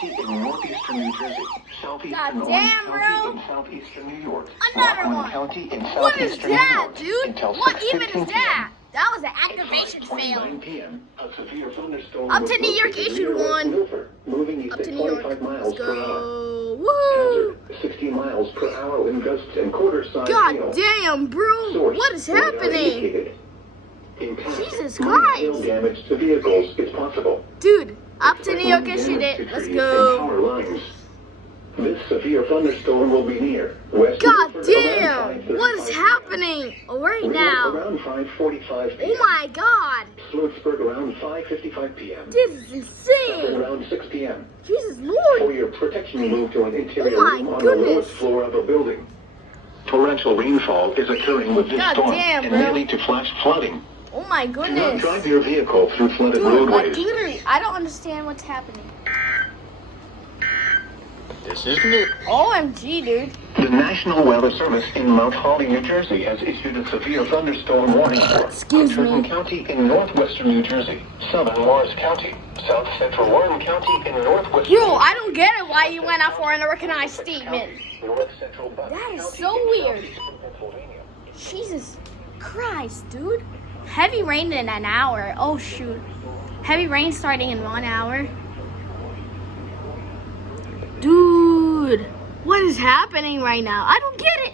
County in northeastern New Jersey, southeastern Orange damn, County bro. in southeastern New York, Another Rockland one. County in What is southeastern New that, York dude? until What even 6:15 is that? p.m. That was an activation fail. 9 p.m. A severe thunderstorm Up was to New York, posted in issue near West 1. Milford, moving east Up at to New York. 25 miles Let's per hour. go. Woo! Hazard 60 miles per hour in gusts and quarter-size God hail. damn, bro. Source What is radar happening? indicated. Impact. Jesus Minor Christ. hail damage to vehicles is possible. Dude, up to New York issued it. Let's go. This severe thunderstorm will be near West God Milford damn. around What is 5:35 happening right now? Around 5:45 p.m. Oh my God. Sloatsburg around 5:55 p.m. This is insane. Around 6 p.m. Jesus For Lord. your protection, move to an interior Oh my room on the goodness. lowest floor of a building. Torrential rainfall is occurring with this God storm damn, and bro. may lead to flash flooding. Oh my Do not goodness. drive your vehicle through flooded Dude, like roadways. literally, I don't understand what's happening. This is new. OMG, dude. The National Weather Service in Mount Holly, New Jersey, has issued a severe thunderstorm warning for Excuse Trenton me. County in northwestern New Jersey, southern Morris County, south central Warren County in northwestern. Bro, I don't get it why you went out for an unrecognized statement. North central Bucks That is County so in weird. southeastern Pennsylvania. Jesus Christ, dude. Heavy rain in an hour. Oh, shoot. Heavy rain starting in 1 hour. Dude, what is happening right now? I don't get it.